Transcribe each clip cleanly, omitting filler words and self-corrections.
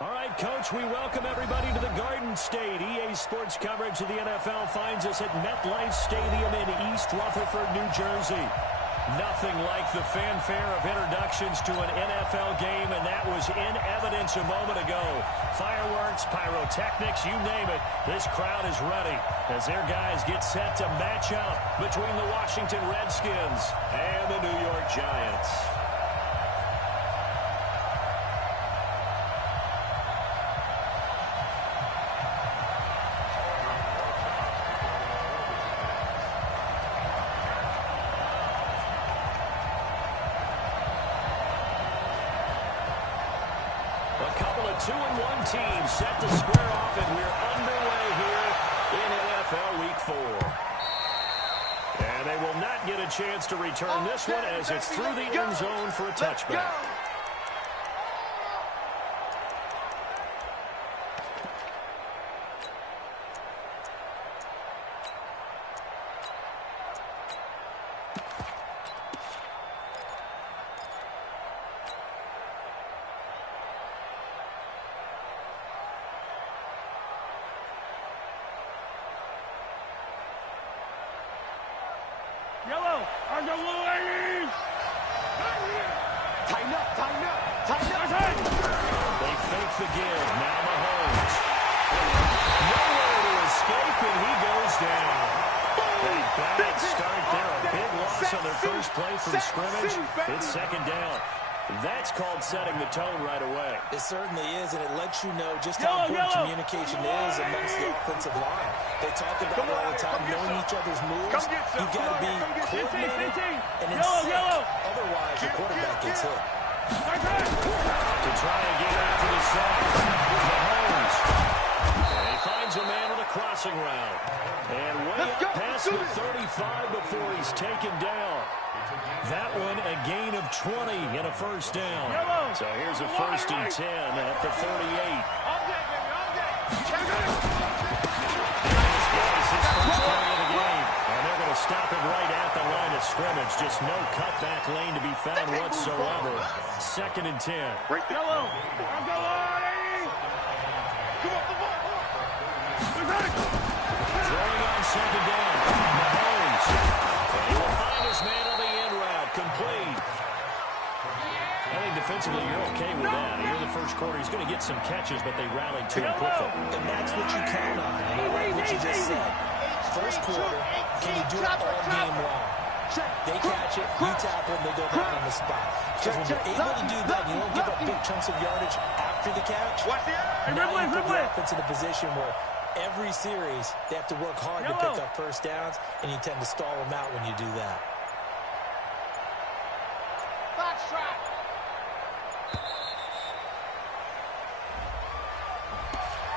All right, Coach, we welcome everybody to the Garden State. EA Sports coverage of the NFL finds us at MetLife Stadium in East Rutherford, New Jersey. Nothing like the fanfare of introductions to an NFL game, and that was in evidence a moment ago. Fireworks, pyrotechnics, you name it, this crowd is ready as their guys get set to match up between the Washington Redskins and the New York Giants. A couple of 2-1 teams set to square off, and we're underway here in NFL Week 4. And they will not get a chance to return this one as it's through the end zone for a touchback. Yellow, on the blue ladies! Tighten up, tighten up, tighten up! They fake the give, now Mahomes. Nowhere to escape, and he goes down. A bad start there, a big loss on their first play from scrimmage. It's second down. That's called setting the tone right away. It certainly is, and it lets you know just how important communication is amongst the offensive line. They talk about it all the time, knowing each other's moves. You've got to be coordinated and in sync. Otherwise, your quarterback gets hit. To try and get after the sack, Mahomes. And he finds a man with a crossing route. And way up past the 35 before he's taken down. That one a gain of 20 and a first down. So here's a 1st and 10 at the 38. And they're going to stop it right at the line of scrimmage. Just no cutback lane to be found whatsoever. 2nd and 10. Throwing on 2nd down. Mahomes. And he will find his man on the end route. Complete. I think defensively you're okay with that. Here in the first quarter, he's going to get some catches, but they rallied to him quickly. And that's what you count on. And I like what you just said. First quarter, can you do it all game long? They catch it, you tackle, and they go down on the spot. Because when you're able to do that, you don't give up big chunks of yardage after the catch. Now you put the offense in a position where every series, they have to work hard to pick up first downs, and you tend to stall them out when you do that.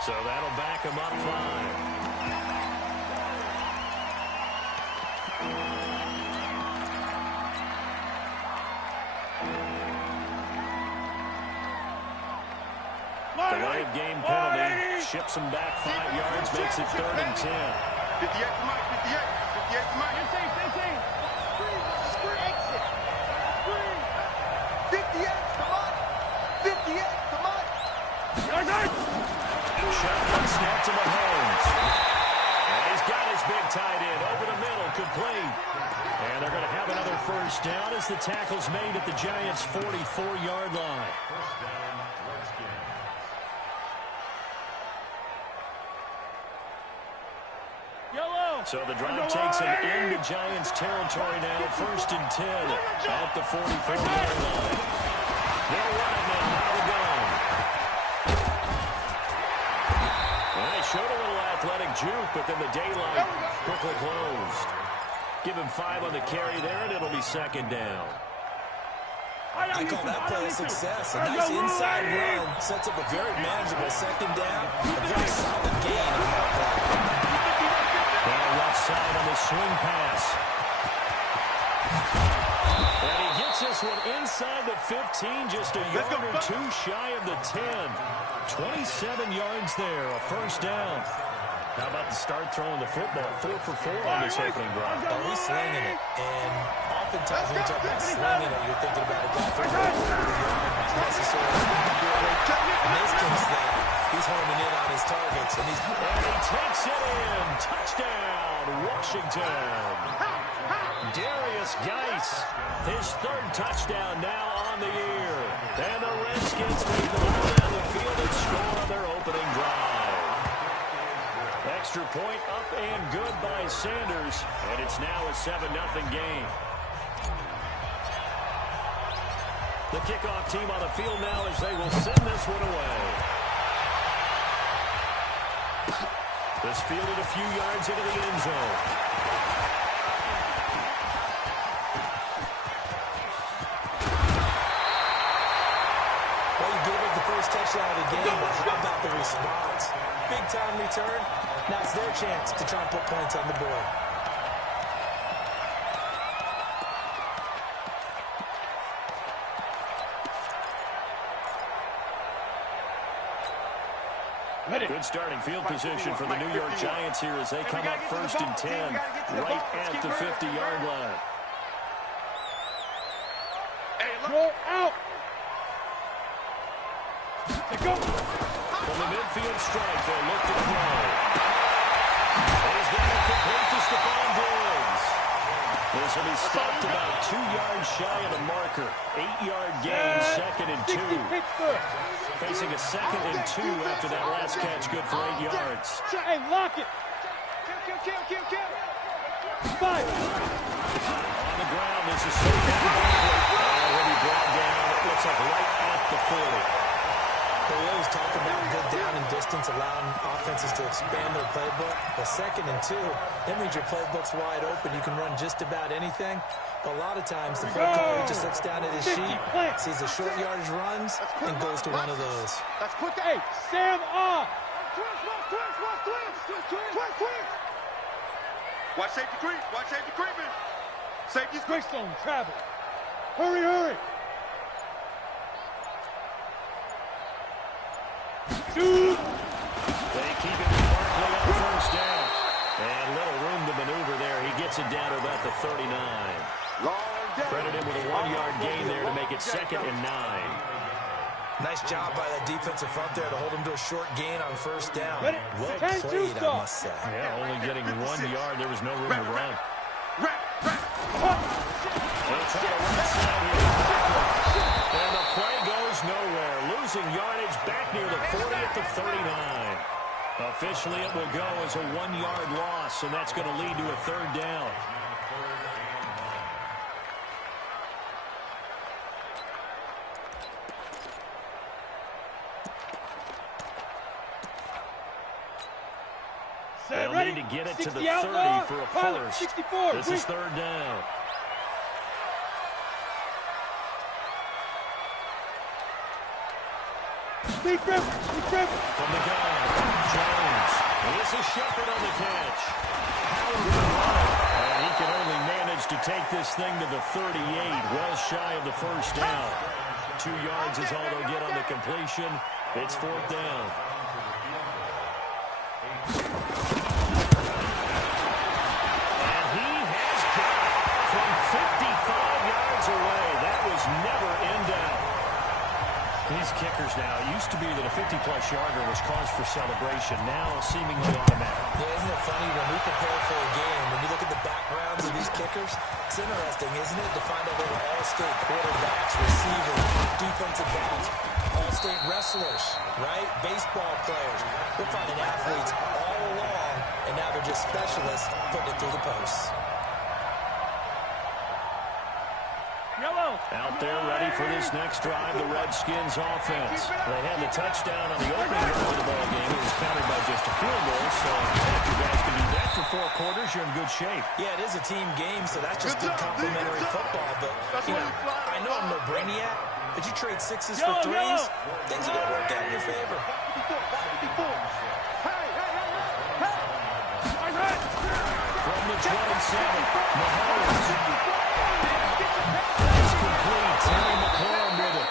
So that'll back him up 5. Delay of game penalty ships him back 5 yards, makes it 3rd and 10. 58 to Mike, 58 to Mike. 58 to Mike. Shotgun snap to Mahomes. And he's got his big tight end over the middle, complete. And they're going to have another first down as the tackle's made at the Giants' 44-yard line. So the drive takes him into Giants territory now. 1st and 10 at the 44-yard line. They're running and now they're going. Well, they showed a little athletic juke, but then the daylight quickly closed. Give him 5 on the carry there, and it'll be 2nd down. I call that play a success. A nice inside run sets up a very manageable 2nd down. A very solid gain on that play. Left side on the swing pass. And he gets this one inside the 15, just a yard or 2 shy of the 10. 27 yards there, a first down. How about the start throwing the football? 4 for 4 on this opening drive. Oh, he's slinging it. And oftentimes when you talk about slinging it, you're thinking about a guy for not necessarily In this case, though, he's homing in on his targets. And he takes it in. Touchdown, Washington. Darius Geis, his third touchdown now on the year. And the Redskins make the ball down the field and score on their opening drive. Extra point up and good by Sanders. And it's now a 7-0 game. The kickoff team on the field now as they will send this one away. This fielded a few yards into the end zone. Well, you gave up the first touchdown of the game, but how about the response? Big-time return. Now it's their chance to try and put points on the board. Good starting field position for the New York Giants here as they come up 1st and 10 right at the 50-yard line. Go out. Go. From the midfield strike, they'll look to throw. He's got it complete to Stephon Diggs. This will be stopped about 2 yards shy of the marker. 8-yard gain, 2nd and 2. Facing a 2nd and 2 after that last catch, good for 8 yards. Hey, lock it. Kill. 5. On the ground, this is already brought down. It looks like right at the 40. We always talk about good down and distance, allowing offenses to expand their playbook. Well, 2nd and 2, that means your playbook's wide open. You can run just about anything. But a lot of times, the play caller just looks down at his sheet, sees the short yardage runs, and goes to one of those. Let's put the Sam off. Watch safety creep. Watch safety creeping. Safety's Greystone, travel. Hurry. Shoot. They keep it with Barkley on 1st down. And little room to maneuver there. He gets it down to about the 39. Credit him with a 1-yard gain there to make it 2nd and 9. Nice job by that defensive front there to hold him to a short gain on 1st down. Well played, I must say. Yeah, only getting 1 yard. There was no room to run. And the play goes nowhere. Losing yardage back near the 40 at the 39. Officially, it will go as a 1-yard loss, and that's going to lead to a 3rd down. They'll need to get it to the 30 for a first. This is 3rd down. From the gun, Jones. This is Shepard on the catch. And he can only manage to take this thing to the 38, well shy of the 1st down. 2 yards is all they'll get on the completion. It's 4th down. And he has got it from 55 yards away. That was never in doubt. These kickers now, it used to be that a 50-plus yarder was cause for celebration. Now, seemingly automatic. Yeah, isn't it funny when we prepare for a game, when you look at the backgrounds of these kickers, it's interesting, isn't it, to find out they were all-state quarterbacks, receivers, defensive backs, all-state wrestlers, right? Baseball players. We're finding athletes all along, and now they're just specialists putting it through the posts. Out there ready for this next drive, the Redskins offense. They had the touchdown on the opening drive of the ball game. It was countered by just a field goal, so if you guys can do that for 4 quarters, you're in good shape. Yeah, it is a team game, so that's just good complimentary football. But, you know, I know I'm no brainiac, but you trade 6s for 3s, things are going to work out in your favor. From the 27, Mahomes. Terry McLaurin with it.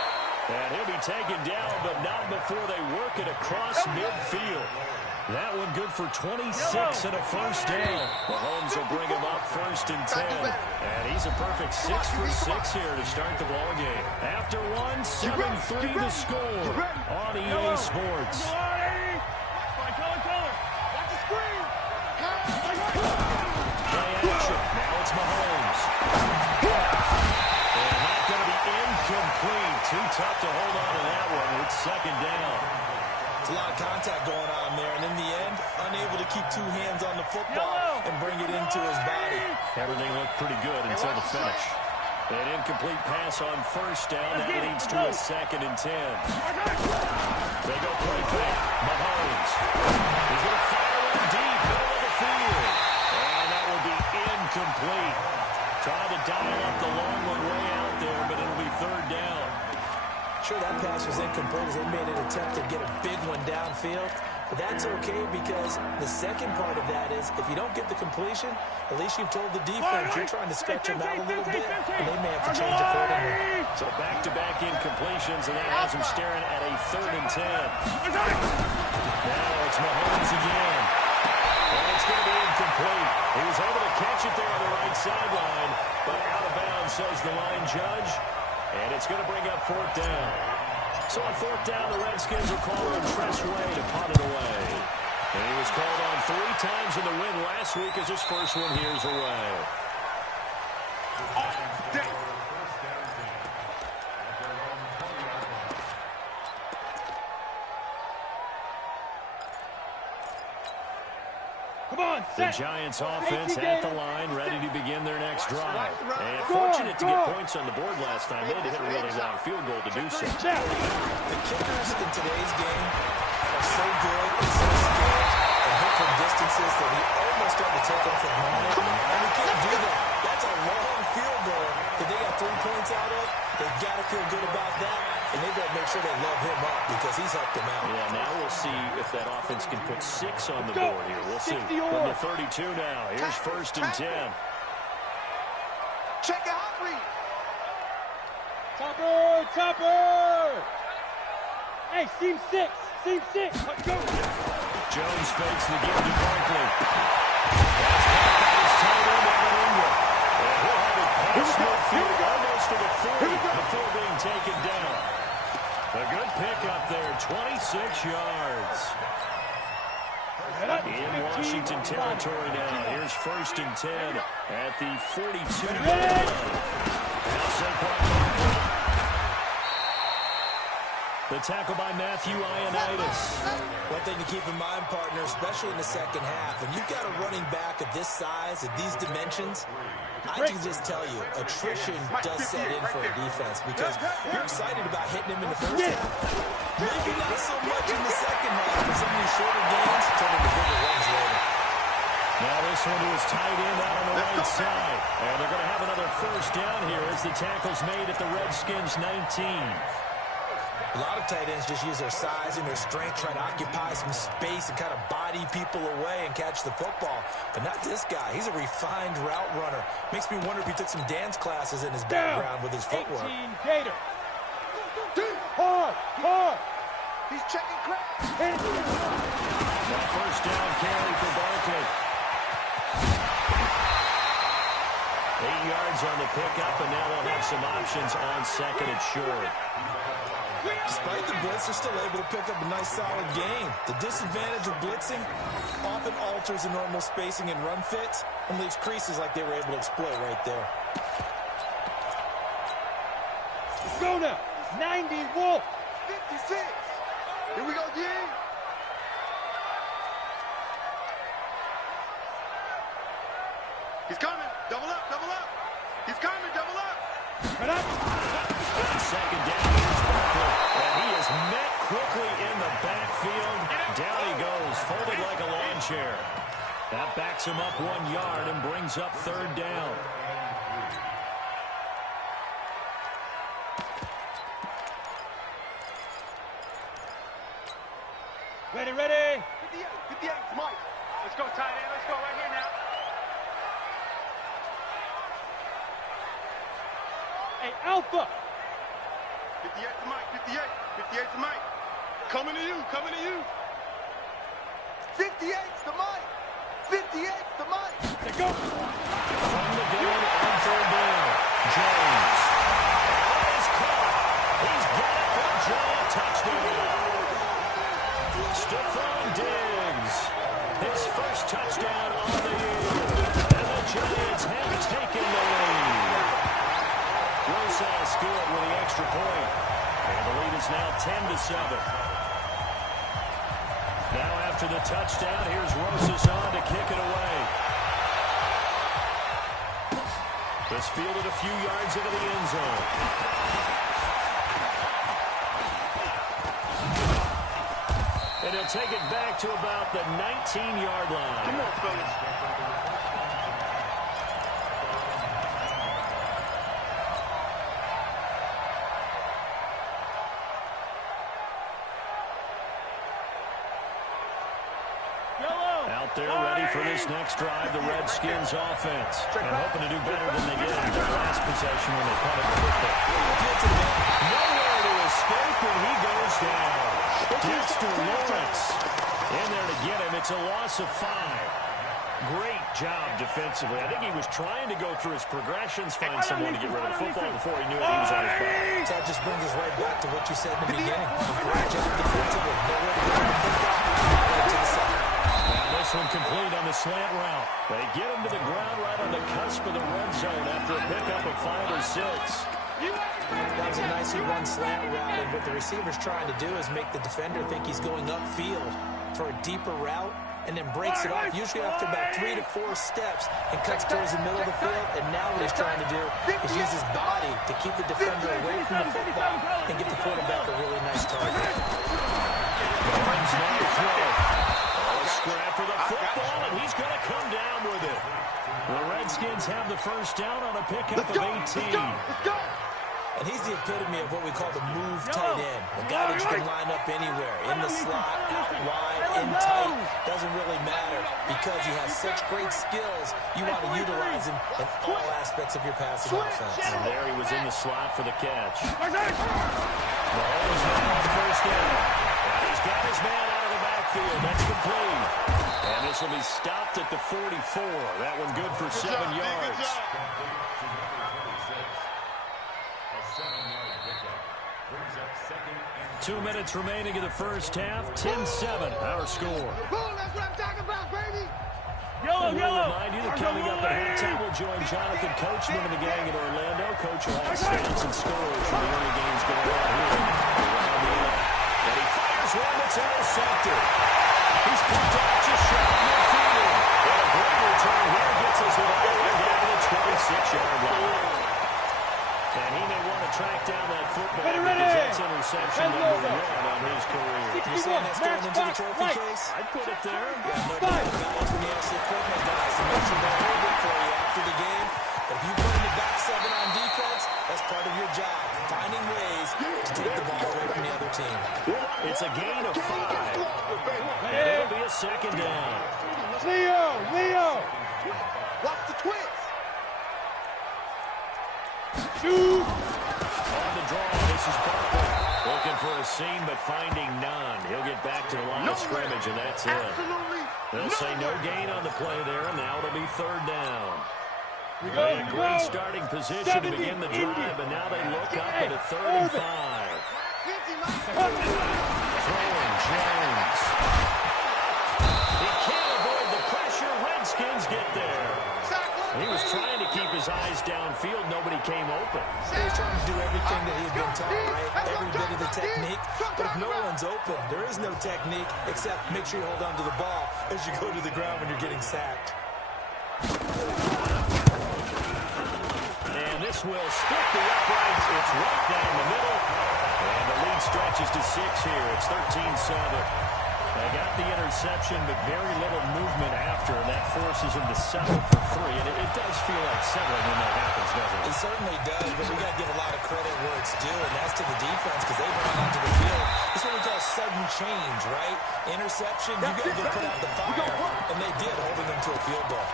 And he'll be taken down, but not before they work it across midfield. That one good for 26 and a first down. Mahomes will bring him up 1st and 10. And he's a perfect 6 for 6 here to start the ball game. After one, 7-3 to score on EA Sports. Play action. Now it's Mahomes. And not going to be incomplete. Too tough to hold on to that one. It's 2nd down. There's a lot of contact going on there, and in the end, unable to keep 2 hands on the football and bring it into his body. Everything looked pretty good until the finish. An incomplete pass on 1st down. That leads to a 2nd and 10. They go play fake. Mahomes. He's going to fire one deep, middle of the field. And that will be incomplete. Trying to dial up the long one way out there, but it'll be 3rd down. Sure, that pass was incomplete as they made an attempt to get a big one downfield. But that's okay because the second part of that is if you don't get the completion, at least you've told the defense you're trying to stretch them out a little bit, and they may have to change accordingly. So back-to-back incompletions, and that has him staring at a 3rd and 10. Now it's Mahomes again. And it's going to be incomplete. He was able to catch it there on the right sideline, but out of bounds, says the line judge. And it's going to bring up 4th down. So on 4th down, the Redskins will call on Tress Way to punt it away. And he was called on 3 times in the win last week as his first one here's away. The Giants offense at the line, ready to begin their next drive. And fortunate to get points on the board last time. They had to hit a really long field goal to do so. The kickers in today's game are so good and so skilled and hit from distances that we almost start to take them for granted. And we can't do that. That's a long field goal that they got 3 points out of. They've got to feel good about that. And they've got to make sure they love him up because he's helped them out. Yeah, now we'll see if that offense can put 6 on the board here. We'll see. From the 32 now. Here's 1st and 10. Check it out, please. Topper! Hey, seam 6. Let's go. Jones fakes the give to Barkley. That's caught by his tight end, Evan Ingram. And he'll have it past midfield almost to the 40 before being taken down. A good pick up there, 26 yards. In Washington territory now. Here's 1st and 10 at the 42-yard line. Now sent by Barkley. The tackle by Matthew Ioannidis. One thing to keep in mind, partner, especially in the second half, when you've got a running back of this size, of these dimensions, I can just tell you, attrition does set in for a defense because you're excited about hitting him in the first half. Maybe not so much in the second half, but some of these shorter games turn into bigger runs later. Now this one to his tight end out on the right side. And they're going to have another 1st down here as the tackle's made at the Redskins 19. A lot of tight ends just use their size and their strength, try to occupy some space and kind of body people away and catch the football. But not this guy. He's a refined route runner. Makes me wonder if he took some dance classes in his background with his footwork. 18 Gator. Hard. He's checking crap. Now 1st down carry for Barkley. 8 yards on the pickup, and now they'll have some options on 2nd and short. Despite the blitz, they're still able to pick up a nice, solid gain. The disadvantage of blitzing often alters the normal spacing and run fits and leaves creases like they were able to exploit right there. Let's go now. 90 Wolf. 56. Here we go, D. He's coming. Double up. He's coming. Double up. Right up. On 2nd down, here's Barkley. And he is met quickly in the backfield. Down he goes, folded like a lawn chair. That backs him up 1 yard and brings up 3rd down. Ready. 58, Mike. Let's go, tight end. Let's go right here now. Hey, Alpha. 58 to Mike. 58 to Mike. Coming to you. 50. 58's the mic. 58's the mic. They go. From the gun on third down. Jones. He's caught. He's got it for a giant touchdown. Stephon Diggs. His first touchdown on the year. And the Giants have taken the lead. Rosas scored with the extra point. And the lead is now 10-7. Now after the touchdown, here's Rosas on to kick it away. This fielded a few yards into the end zone. And he'll take it back to about the 19-yard line. Come on, fellas. Out there ready for this next drive, the Redskins offense. And hoping to do better than they did in their last possession when they punted the football. Nowhere to escape, and he goes down. Dexter Lawrence in there to get him. It's a loss of 5. Great job defensively. I think he was trying to go through his progressions, find someone to get rid of the football before he knew it, he was on his back. That just brings us right back to what you said in the beginning. Great job defensively. Nowhere to get the football. Right to the side. Now this one complete on the slant route. They get him to the ground right on the cusp of the red zone after a pickup of 5 or 6. That was a nicely run slant route, and what the receiver's trying to do is make the defender think he's going upfield for a deeper route, and then breaks it off, usually after about 3 to 4 steps, and cuts towards the middle of the field. And now what he's trying to do is use his body to keep the defender away from the football and get the quarterback a really nice target. Runs now to throw. Scrap for the football, and he's going to come down with it. The Redskins have the first down on a pickup of 18. And he's the epitome of what we call the move tight end. A guy that you can line up anywhere, in the slot, out wide, in tight. Doesn't really matter because he has such great skills. You want to utilize him in all aspects of your passing offense. And there he was in the slot for the catch. Mahomes now on first down. And he's got his man out of the backfield. That's complete. And this will be stopped at the 44. That one good for 7 yards. 2 minutes remaining in the first half. 10-7, our score. That's what I'm talking about, baby. We'll remind you that coming up at halftime, we'll join Jonathan Coachman and the gang in Orlando. Coach will have stats and scores from the early games going on here around the end. And he fires one that's intercepted. He's picked out just short of midfield. And a great return here gets us all the way down to the 26-yard line. And he may want to track down that football because that's interception number 1 on his career. You're saying that's going into the trophy case? I'd put it there. Yeah, no doubt about it. When you actually equipment guys to make sure they're holding for you after the game. But if you put in the back 7 on defense, that's part of your job. Finding ways to take the ball away from the other team. It's a gain of 5. And it'll be a second down. Leo! Watch the twins. Shoot! On the draw, this is Barkley. Looking for a seam, but finding none. He'll get back to the line of scrimmage, and that's it. Absolutely. They'll say no gain on the play there, and now it'll be third down. We go, A great starting position to begin the drive, and now they look up at a 3rd and 5. Throwing Jones. He can't avoid the pressure. Redskins get there. He was trying to keep his eyes downfield. Nobody came open. He was trying to do everything that he had been taught, right? Every bit of the technique. But if no one's open, there is no technique except make sure you hold on to the ball as you go to the ground when you're getting sacked. And this will split the uprights. It's right down the middle. And the lead stretches to 6 here. It's 13-7. They got the interception, but very little movement after, and that forces him to settle for 3. And it does feel like settling when that happens, doesn't it? It certainly does, but we got to give a lot of credit where it's due, and that's to the defense because they ran onto the field. It's what we call sudden change, right? Interception, you got to get put out the fire, and they did, holding them to a field goal.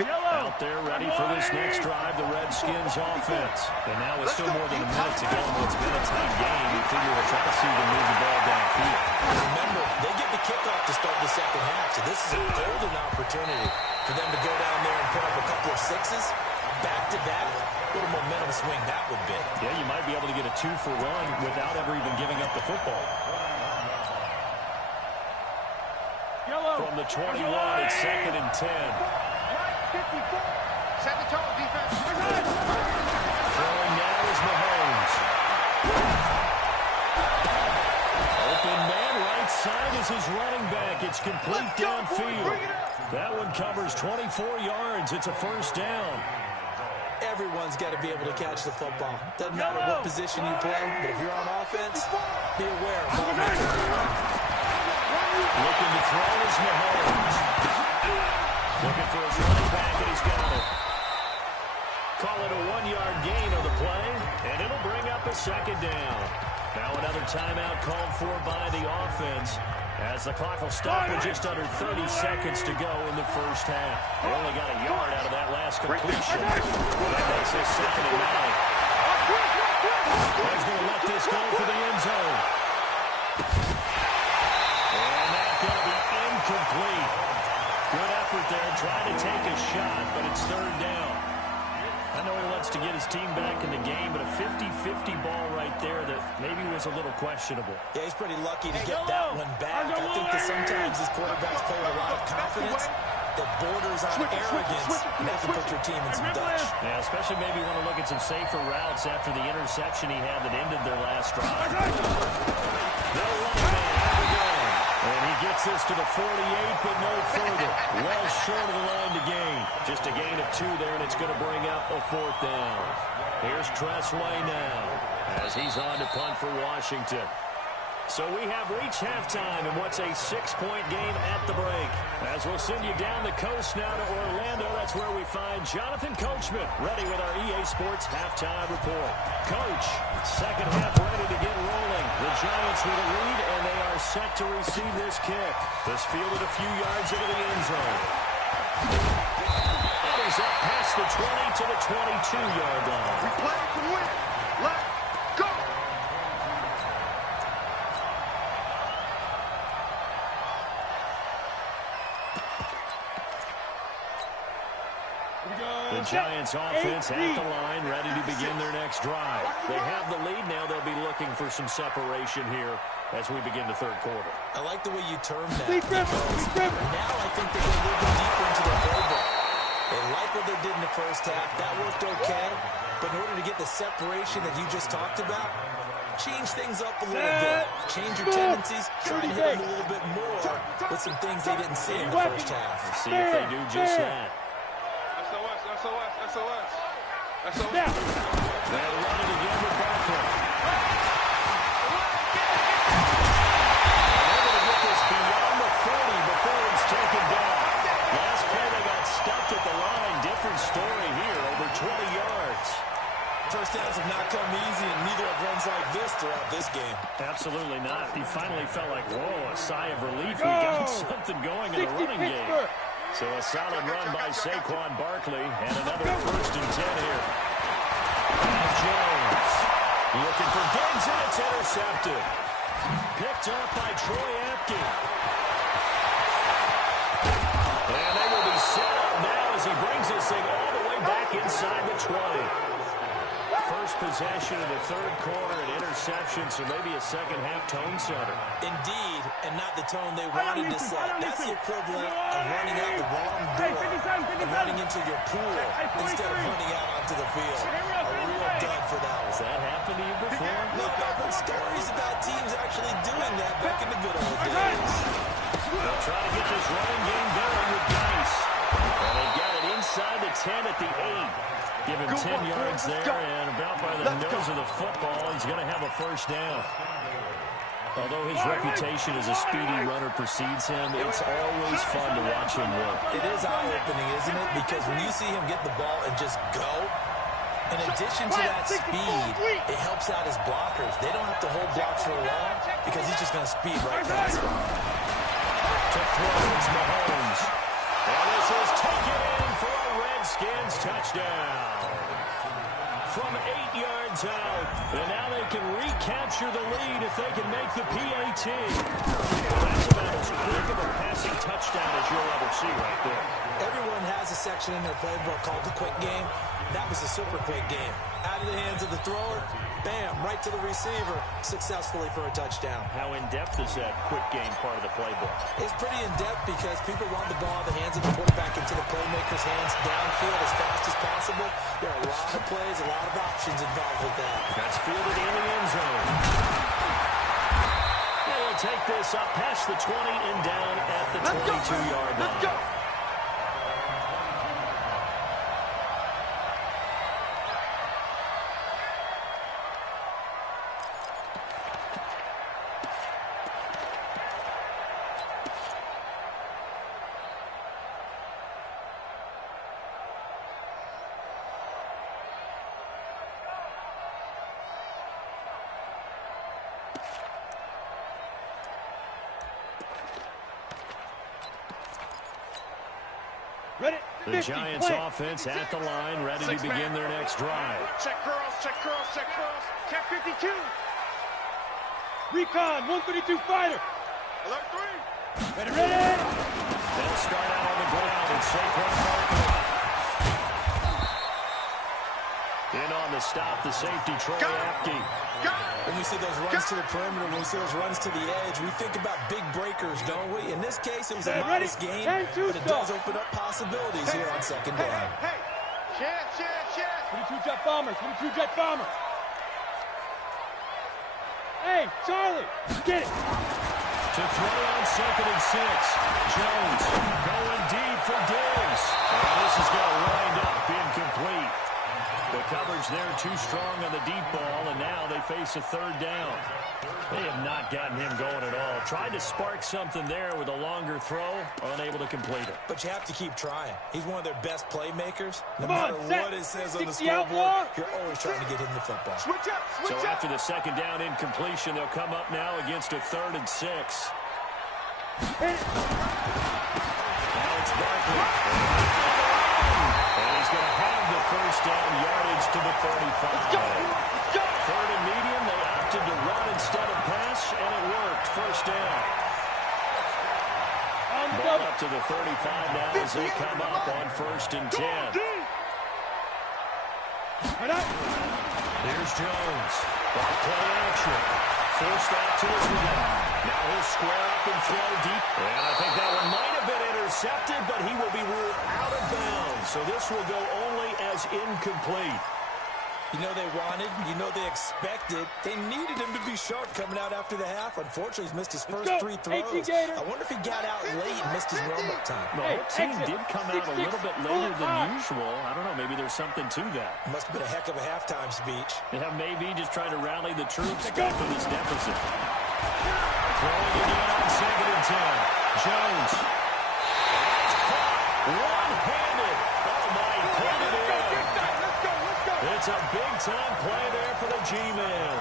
Out there ready for this next drive, the Redskins offense. And now with still more than a minute to go in what's figure we'll try to see them move the ball downfield. Remember, they get the kickoff to start the second half, so this is a golden opportunity for them to go down there and put up a couple of sixes. Back-to-back, what a momentum swing that would be. Yeah, you might be able to get a 2-for-1 without ever even giving up the football. From the 21, it's 2nd and 10. Set the tone, defense. Throwing now is Mahomes. Open man, right side is his running back. It's complete downfield. That one covers 24 yards. It's a first down. Everyone's got to be able to catch the football. Doesn't matter what position you play, but if you're on offense, be aware of all that. Looking to throw is Mahomes. Looking for his running back, and he's got it. Call it a 1-yard gain on the play, and it'll bring up a second down. Now another timeout called for by the offense, as the clock will stop with just under 30 seconds to go in the first half. They only got a yard out of that last completion. That makes this 2nd and 9. He's going to let this go for the end zone. And that's going to be incomplete. Good effort there, trying to take a shot, but it's 3rd down. I know he wants to get his team back in the game, but a 50-50 ball right there that maybe was a little questionable. Yeah, he's pretty lucky to get that one back. I think that sometimes his quarterbacks play with a lot of confidence that borders on arrogance, and that can put your team in some Dutch. Yeah, especially maybe want to look at some safer routes after the interception he had that ended their last drive. No running man, out we go. And he gets us to the 48, but no further. Well short of the line to gain. Just a gain of 2 there, and it's going to bring up a 4th down. Here's Tressway now, as he's on to punt for Washington. So we have reached halftime in what's a 6-point game at the break. As we'll send you down the coast now to Orlando, that's where we find Jonathan Coachman, ready with our EA Sports halftime report. Coach, second half ready to get rolling. The Giants with a lead, and they are set to receive this kick. This fielded a few yards into the end zone. And he's up past the 20 to the 22-yard line. We play to win. Let's go. The Giants offense at the line, ready to begin their next drive. They have the lead now. They'll be looking for some separation here as we begin the 3rd quarter. I like the way you termed that. Now I think they're going to move deeper into their playbook. They like what they did in the first half. That worked okay. But in order to get the separation that you just talked about, change things up a little bit. Change your tendencies. Try and hit them a little bit more with some things they didn't see in the first half. Let's see if they do just that. SOS. They'll run it again with Barkley. And they're going to get this beyond the 40 before it's taken down. Last play they got stuffed at the line. Different story here, over 20 yards. First downs have not come easy, and neither have runs like this throughout this game. Absolutely not. He finally felt like, whoa, a sigh of relief. We got something going in the running game. So a solid run by Saquon Barkley, and another 1st and 10 here. And Jones looking for Diggs, and it's intercepted. Picked up by Troy Apke. And they will be set up now as he brings this thing all the way back inside the 20. First possession of the 3rd quarter, an interception, so maybe a second-half tone setter. Indeed, and not the tone they wanted to set. That's the equivalent of running out the wrong door and running into your pool instead of running out onto the field. A real dud for that one. Has that happened to you before? No, I've heard stories about teams actually doing that back in the good old days. They'll try to get this running game going with Dice. And they've got it inside the 10 at the 8. Give him 10 yards there, and about by the nose of the football, he's going to have a first down. Although his reputation as a speedy runner precedes him, it's always fun to watch him work. It is eye-opening, isn't it? Because when you see him get the ball and just go, in addition to that speed, it helps out his blockers. They don't have to hold blocks for long because he's just going to speed right past them. To throw, it's Mahomes. And this is taken in for a Redskins touchdown. from 8 yards out. And now they can recapture the lead if they can make the PAT. That's about as quick of a passing touchdown as you'll ever see right there. Everyone has a section in their playbook called the quick game. That was a super quick game. Out of the hands of the thrower, bam, right to the receiver, successfully for a touchdown. How in-depth is that quick game part of the playbook? It's pretty in-depth because people want the ball in the hands of the quarterback into the playmaker's hands downfield as fast as possible. There are a lot of plays, a lot of options involved with that. That's fielded in the end zone. They'll take this up past the 20 and down at the 22-yard line. Let's go. The Giants offense at the line, ready to begin their next drive. Check curls, check curls, check curls. Check 52. Recon, 132 fighter. Alert 3. Ready. They'll start out on the ground and Saquon Barkley. In on the stop, the safety, Troy Apke. When we see those runs to the perimeter, when we see those runs to the edge, we think about big breakers, don't we? In this case, it was a modest gain, but it does open up possibilities here on second down. Hey. Chance. 22 jet bomber, 22 jet bomber. Hey, Charlie, get it. To throw on 2nd and 6. Jones going deep for Diggs. And this is going to wind up incomplete. The coverage there too strong on the deep ball, and now they face a 3rd down. They have not gotten him going at all. Tried to spark something there with a longer throw, unable to complete it. But you have to keep trying. He's one of their best playmakers. No Come matter on, set. what it says on the 60 scoreboard, outlaw. you're always trying to get him the football. Switch up. So after the 2nd down incompletion, they'll come up now against a 3rd and 6. Now it's Barkley. And he's going to have the 1st down, yardage to the 35. Let's go. 3rd and medium, they opted to run instead of pass, and it worked. 1st down. Ball up to the 35 now as they come up on 1st and 10. Here's Jones. Ball play action. Forced out to his left. Now he'll square up and throw deep. And I think that one might have been intercepted, but he will be ruled out of bounds. So this will go only as incomplete. You know they wanted, you know they expected. They needed him to be sharp coming out after the half. Unfortunately, he's missed his first 3 throws. I wonder if he got out late and missed his warm-up time. The whole team did come out a little bit later than usual. I don't know, maybe there's something to that. Must have been a heck of a halftime speech. Yeah, maybe just trying to rally the troops back from this deficit. Throwing again on 2nd and 10. Jones. That's caught one-handed. Oh, my, put it in. It's a big-time play there for the G-Men.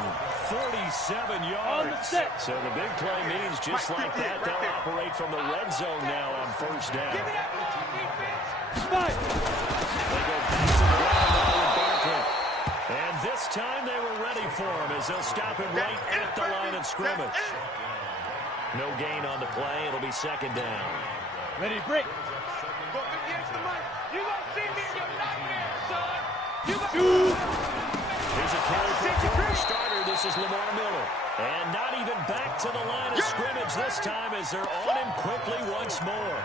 47 yards. So the big play means just like that, they'll operate from the red zone now on 1st down. They go back to the ground now with Barkley. And this time they were ready for him as they'll stop him right at the line of scrimmage. No gain on the play. It'll be 2nd down. Ready, break. You gonna see me in your nightmare, son. Here's a carry for the former starter. This is Lamar Miller. And not even back to the line of scrimmage this time as they're on him quickly once more.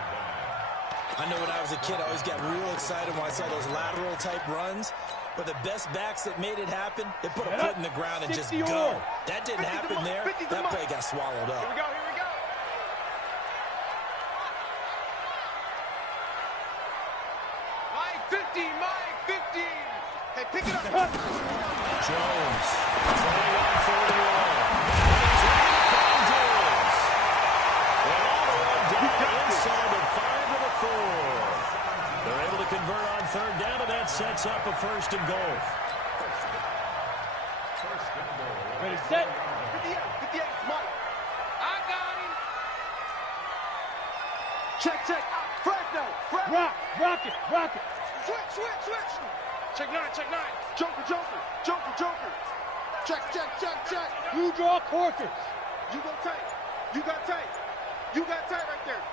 I know when I was a kid, I always got real excited when I saw those lateral-type runs. But the best backs that made it happen, they put a foot in the ground and just go. That didn't happen there. That play got swallowed up. Here we go. Mike 50. Hey, pick it up. Jones playing on 41. He's ready to find Diggs. And all the way down inside the 5 to the 4. They're able to convert on 3rd down, and that sets up a 1st and goal. Ready, set. 58, Mike. I got him. Check. Fresno. Rock it. Switch. Check nine, check nine. Joker, joker, joker, joker. Check, check, check, check. You draw quarters. You go tight. You got tight. You got tight right there.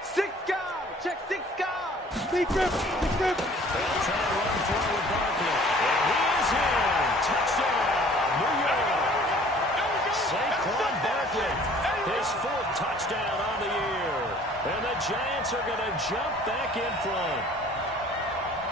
6 guys. Check 6 guys. Big rip. Big rip. They'll try to run forward Barkley. And he is in. Touchdown, New York. Saquon Barkley, his 4th touchdown on the year. And the Giants are going to jump back in front.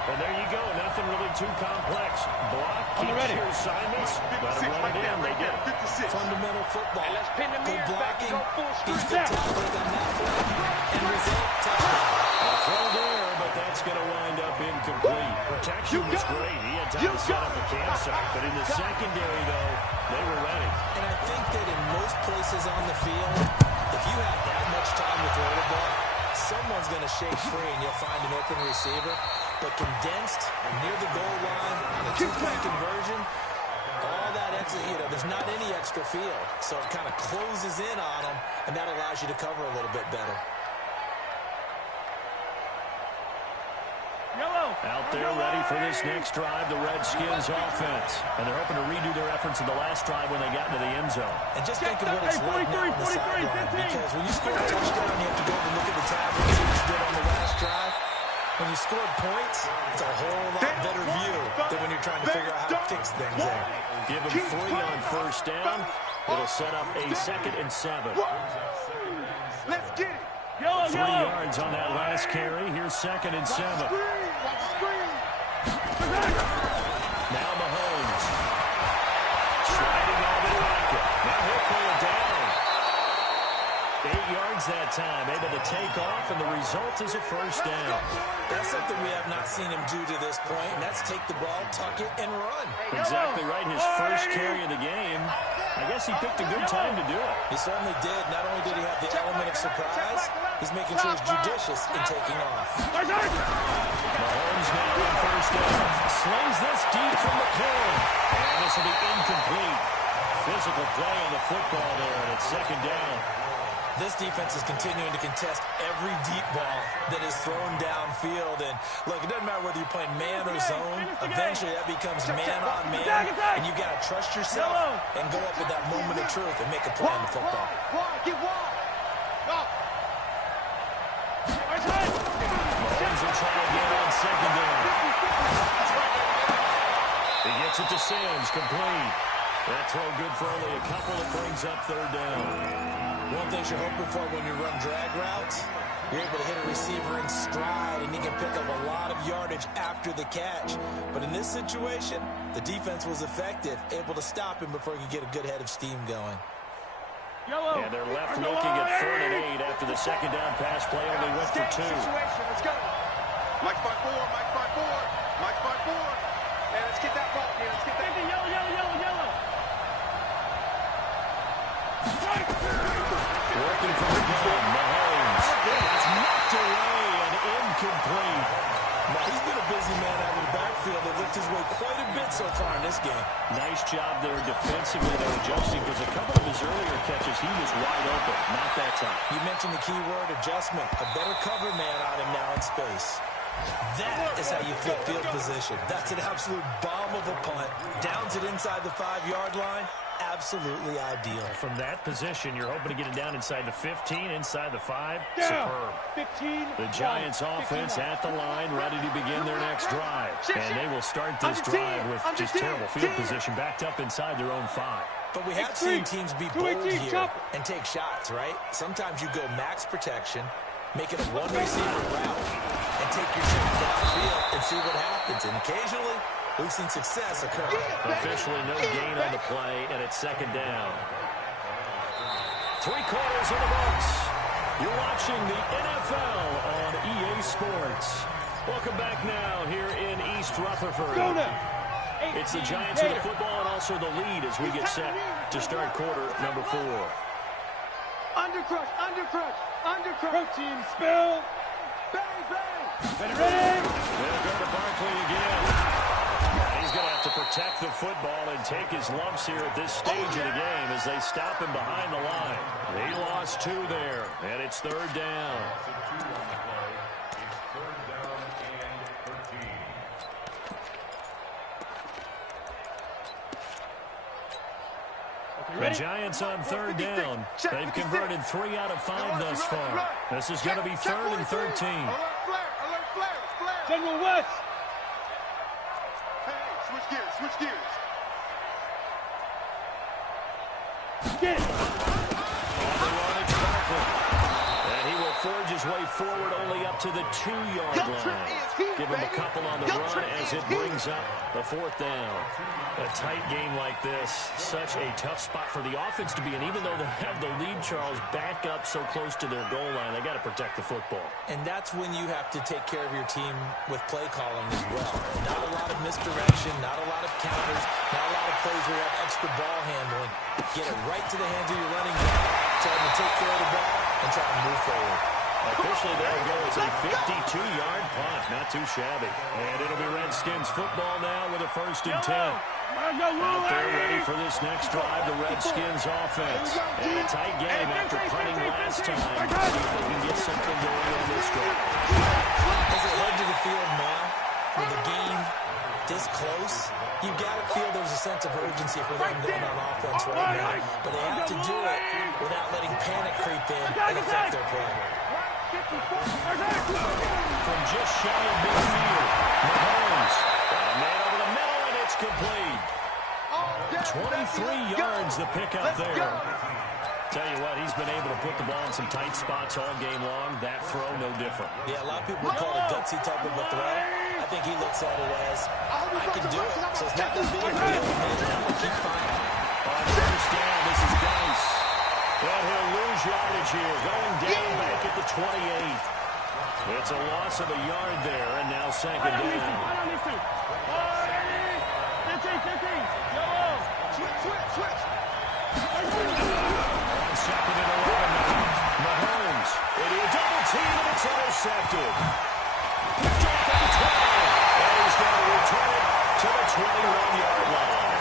And there you go. Nothing really too complex. Block, keep your assignments. Let them run it in. They get it. Fundamental football. Let's pin the Good mirror back blocking. and go full He's street. good tackling on that play. End result, touchdown. A throw there, but that's going to wind up incomplete. Protection was great. He had time to set up a campsite. But in the secondary, though, they were ready. And I think that in most places on the field, if you have that much time to throw the ball, someone's going to shake free and you'll find an open receiver. But condensed, near the goal line, on a 2-point conversion, all that extra, there's not any extra field. So it kind of closes in on them, and that allows you to cover a little bit better. Yellow. Out there ready for this next drive, the Redskins offense. And they're hoping to redo their efforts in the last drive when they got into the end zone. And just think of what it's like now on the sideline. Because when you score a touchdown, you have to go over and look at the tablet and see what you did on the last drive. When you scored points, it's a whole lot better view than when you're trying to figure out how to fix things there. Give them 3 on first down. It'll set up a 2nd and 7. Let's get it. 3 yards on that last carry. Here's 2nd and 7. Now Mahomes. Sliding over the pocket. Now he'll pull it down. 8 yards that time. Able to take off, and the result is a first down. That's something we have not seen him do to this point, and that's take the ball, tuck it, and run. Exactly right. His first carry of the game. I guess he picked a good time to do it. He certainly did. Not only did he have the element of surprise, he's making sure he's judicious in taking off. Mahomes now on first down. Slings this deep from the corner. And this will be incomplete. Physical play on the football there, and it's 2nd down. This defense is continuing to contest every deep ball that is thrown downfield. And look, it doesn't matter whether you're playing man or zone. Eventually, that becomes man on man. And you've got to trust yourself and go up with that moment of truth and make a play on the football. Get wide. Mahomes will try again on 2nd down. He gets it to Sims, complete. That throw good for only a couple. It brings up 3rd down. One thing you're hoping for when you run drag routes, you're able to hit a receiver in stride, and he can pick up a lot of yardage after the catch. But in this situation, the defense was effective, able to stop him before he could get a good head of steam going. And they're left looking at 3rd and 8 after the 2nd down pass play only went for 2. Let's go. Mike's by 4. Mike's by 4. Mike's by 4. And let's get that ball. Let's get that. Yellow. Working from the gun, Mahomes. It's knocked away and incomplete. Now, he's been a busy man out of the backfield. They've looked his way quite a bit so far in this game. Nice job there defensively. They're adjusting because a couple of his earlier catches, he was wide open. Not that time. You mentioned the key word, adjustment. A better cover man on him now in space. That is how you flip field position. That's an absolute bomb of a punt. Downs it inside the 5-yard line. Absolutely ideal. From that position, you're hoping to get it down inside the 15, inside the 5. Superb. 15. The Giants offense at the line, ready to begin their next drive. And they will start this drive with just terrible field position, backed up inside their own 5. But we have seen teams be bold here and take shots, right? Sometimes you go max protection, make it a one-receiver route, and take your shot downfield and see what happens. And occasionally, we've seen success occur. Officially no gain on the play, and it's 2nd down. 3 quarters in the books. You're watching the NFL on EA Sports. Welcome back now here in East Rutherford. It's the Giants with the football and also the lead as we get set to start quarter number 4. Undercrush. Protein spill. Bang, bang. Ready. They'll go to Barkley again. And he's going to have to protect the football and take his lumps here at this stage of the game as they stop him behind the line. He lost 2 there, and it's 3rd down. The Giants on third down. They've converted 3 out of 5 thus far. This is going to be 3rd and 13. General West. Hey, switch gears, switch gears. Get it. And he will forge his way forward only up to the 2-yard line. Give him a couple on the run as it brings up the 4th down. A tight game like this, such a tough spot for the offense to be in. Even though they have the lead, Charles, back up so close to their goal line, they got to protect the football. And that's when you have to take care of your team with play calling as well. Not a lot of misdirection, not a lot of counters, not a lot of plays where you have extra ball handling. Get it right to the hands of your running back, tell them to take care of the ball, and try to move forward. Officially, that'll go as a 52-yard punt. Not too shabby. And it'll be Redskins football now with a 1st and 10. Out there ready for this next drive, the Redskins offense. And a tight game after punting last time. See if they can get something going on this drive. As they head to the field now, with the game this close, you've got to feel there's a sense of urgency for them going on offense right now. But they have to do it without letting panic creep in and affect their play. From just shy of midfield, Mahomes. And a man over the middle, and it's complete. 23 yards the pickup there. Tell you what, he's been able to put the ball in some tight spots all game long. That throw, no different. Yeah, a lot of people would call it a gutsy type of a throw. I think he looks at it as, I can do it. So it's not that big of a deal for me. I'm going to keep fighting. On 1st down, this is Dice. And he'll lose yardage here, going down back at the 28. It's a loss of a yard there, and now 2nd down. Switch. On 2nd and 11 now, Mahomes. Into a double team, and it's intercepted. Picked off at the 12. And he's going to return it to the 21-yard line.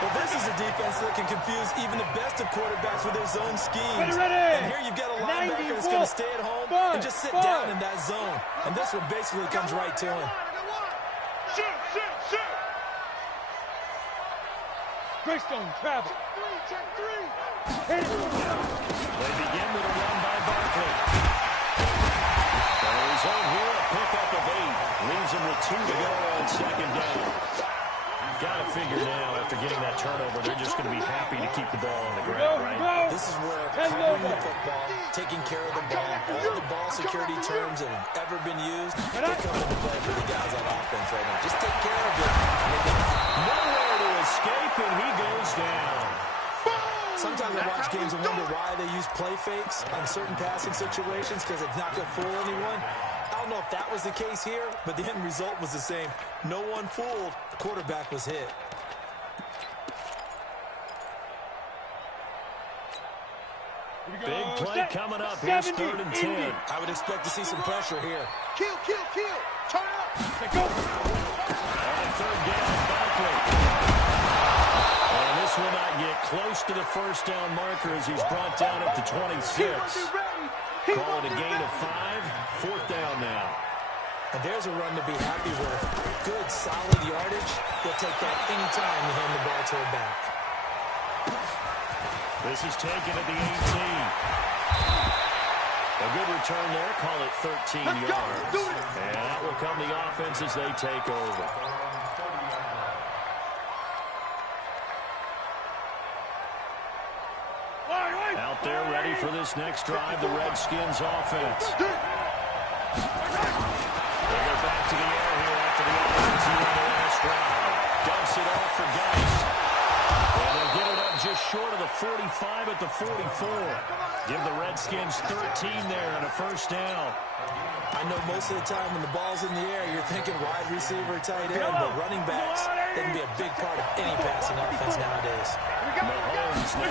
Well, this is a defense that can confuse even the best of quarterbacks with their zone schemes. Ready. And here you've got a linebacker that's going to stay at home and just sit down in that zone. And this one basically comes right to him. Shoot. Greystone travel. Check 3. Hit it. They begin with a run by Barkley. Arizona here, a pickup of 8. Leaves him with 2 to go on 2nd down. Got to figure now, after getting that turnover, they're just going to be happy to keep the ball on the ground, right? This is where covering the football, taking care of the ball, all the ball security terms that have ever been used, they come into play for the guys on offense right now. Just take care of it. Nowhere to escape, and he goes down. Sometimes I watch games and wonder why they use play fakes on certain passing situations, because it's not going to fool anyone. I don't know if that was the case here, but the end result was the same. No one fooled. The quarterback was hit. Big play coming up. Here's 3rd and 10. I would expect to see some pressure here. Kill. Turn up. Go. On 3rd down, Barkley. And this will not get close to the 1st down marker as he's brought down at the 26. Call it a gain of 5. 4th down now. And there's a run to be happy with. Good, solid yardage. He'll take that anytime you hand the ball to him back. This is taken at the 18. A good return there. Call it 13 yards. And that will come the offense as they take over. Out there ready for this next drive, the Redskins offense. They go back to the air here after the offense in the last drive. Dumps it off for Gotw. And they'll get it up just short of the 45 at the 44. Give the Redskins 13 there and a 1st down. I know most of the time when the ball's in the air, you're thinking wide receiver, tight end, but running backs, they can be a big part of any passing offense nowadays. Mahomes now.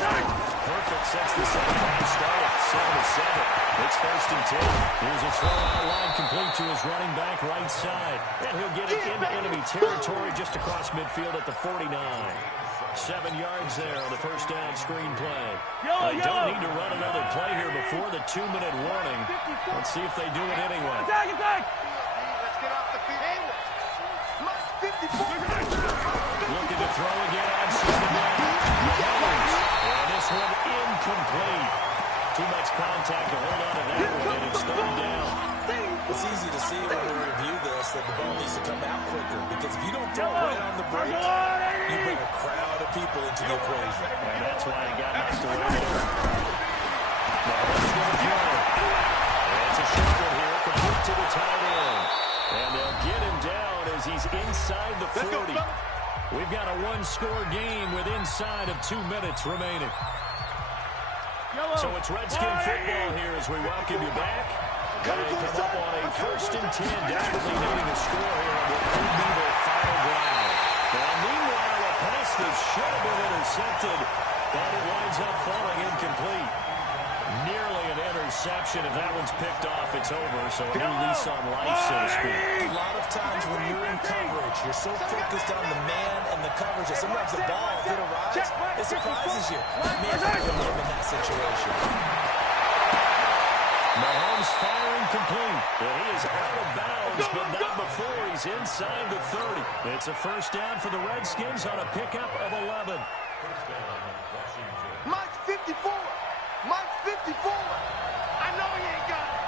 Perfect sets the second half start at 7-7. It's 1st and 10. Here's a throw out line complete to his running back right side. And he'll get it into enemy territory just across midfield at the 49. 7 yards there on the 1st down screen play. They don't need to run another play here before the 2-minute warning. Let's see if they do it anyway. Attack. Let's get off the field. Like 54. Looking to throw again on 2nd down. And that's why he got knocked away there. Mahomes going to throw. It's a short one here, complete to the tight end. And they'll get him down as he's inside the 40. We've got a one-score game with inside of 2 minutes remaining. So it's Redskin football here as we welcome you back. They come up on a 1st and 10, desperately needing a score here on what could be their final drive. Now, meanwhile, a pass that should have been intercepted, but it winds up falling incomplete. Nearly an interception. If that one's picked off, it's over. So a new lease on life, so to speak. A lot of times when you're in coverage, you're so focused on the man and the coverage that sometimes the ball, if it arrives, it surprises you. That may have happened to him in that situation. Mahomes firing complete. And he is out of bounds, but not before he's inside the 30. It's a first down for the Redskins on a pickup of 11. Mike's 54. Mike's 54. I know he ain't got it.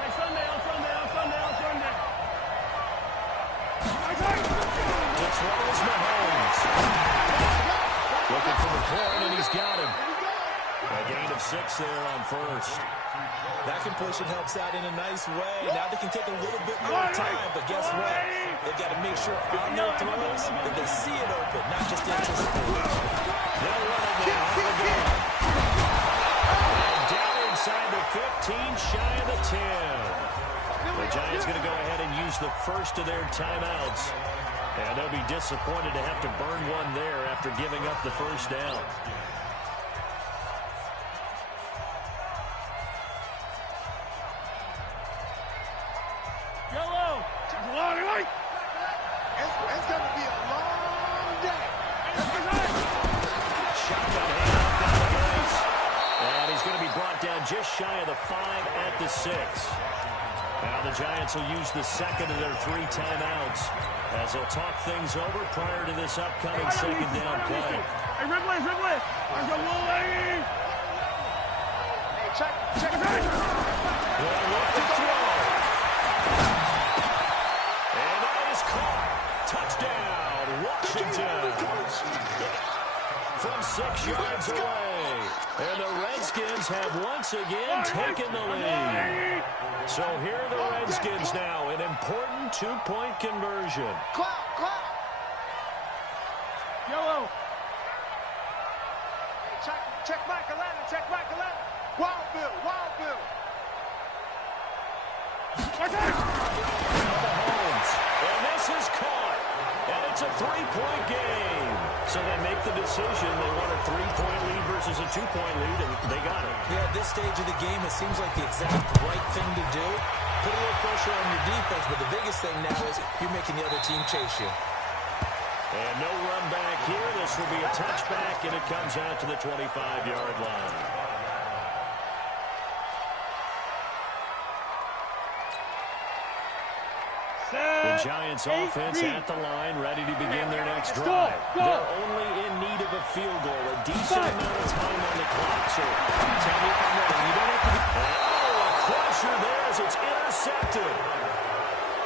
Hey, Sunday. To throw is Mahomes. Looking for the point, and he's got him. A gain of 6 there on first. That completion helps out in a nice way. Now they can take a little bit more time, but guess what? They've got to make sure on their throws that they see it open, not just anticipate it. They'll run it down again. And down inside the 15, shy of the 10. The Giants going to go ahead and use the first of their timeouts. And they'll be disappointed to have to burn one there after giving up the first down. It's going to be a long day. Shotgun handoff down the ice. And he's going to be brought down just shy of the 5 at the 6. Now the Giants will use the second of their 3 timeouts as they'll talk things over prior to this upcoming second down play. Hey, Ridley. There's a little lady. Hey, check it out. They'll look to throw. And that is caught. Touchdown, Washington. From 6 yards away. And the Redskins have once again taken the lead. So here are the Redskins now, an important 2-point conversion. Clap. Yellow. Check Michael Allen. Wild Bill. Mahomes. And this is caught. And it's a 3-point game. So they make the decision. They want a 3-point lead versus a 2-point lead, and they got it. Yeah, at this stage of the game, it seems like the exact right thing to do. Put a little pressure on your defense, but the biggest thing now is you're making the other team chase you. And no run back here. This will be a touchback, and it comes out to the 25-yard line. The Giants offense at the line, ready to begin their next drive. They're only in need of a field goal, a decent amount of time on the clock. So tell me if I'm wrong. You don't have to be... Oh, a crusher there as it's intercepted.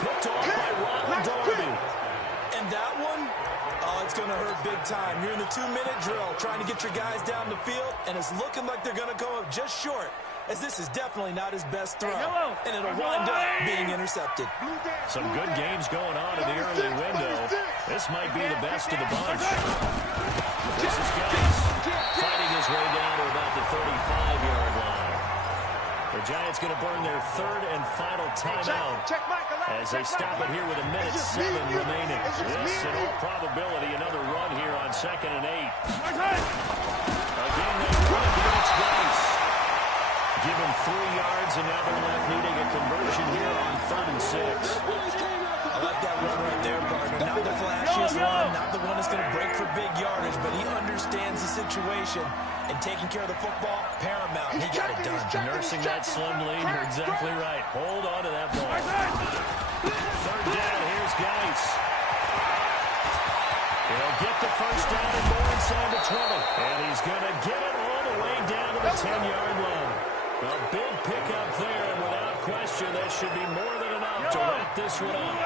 Picked off by Ron Darby. And that one, it's going to hurt big time. You're in the 2-minute drill trying to get your guys down the field, and it's looking like they're going to come up just short, as this is definitely not his best throw, and it'll wind up being intercepted. Some good games going on in the early window. This might be the best of the bunch. This is Gotw fighting his way down to about the 35-yard line. The Giants going to burn their 3rd and final timeout as they stop it here with 1:07 remaining. Yes, in all probability, another run here on 2nd and 8. Again, they run it against Rice. Give him 3 yards, and now they're left needing a conversion here on 3rd and 6. I like that run right there, partner. Not the flashiest run, not the one that's going to break for big yardage, but he understands the situation, and taking care of the football, paramount. He got it done. Nursing that slim lead, you're exactly right. Hold on to that ball. 3rd down, here's Gotw. He'll get the first down and more inside the 20. And he's going to get it all the way down to the 10-yard line. A big pickup there, and without question, that should be more than enough to wrap this one up.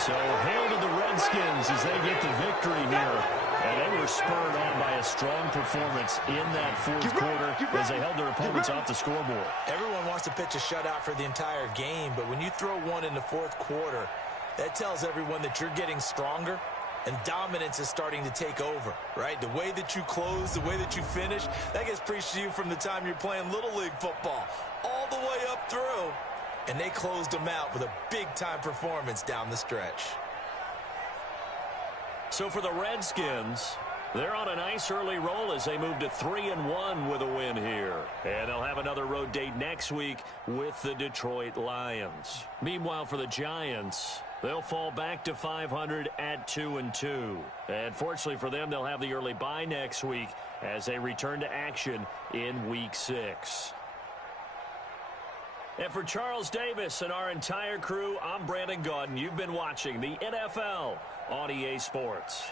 So hail to the Redskins. Redskins as they get the victory here. And they were spurred on by a strong performance in that fourth quarter as they held their opponents off the scoreboard. Everyone wants to pitch a shutout for the entire game, but when you throw one in the fourth quarter, that tells everyone that you're getting stronger and dominance is starting to take over, right? The way that you close, the way that you finish, that gets preached to you from the time you're playing Little League football all the way up through. And they closed them out with a big-time performance down the stretch. So for the Redskins, they're on a nice early roll as they move to 3-1 with a win here. And they'll have another road date next week with the Detroit Lions. Meanwhile, for the Giants, they'll fall back to 500 at 2-2. And fortunately for them, they'll have the early bye next week as they return to action in Week 6. And for Charles Davis and our entire crew, I'm Brandon Gotw. You've been watching the NFL on EA Sports.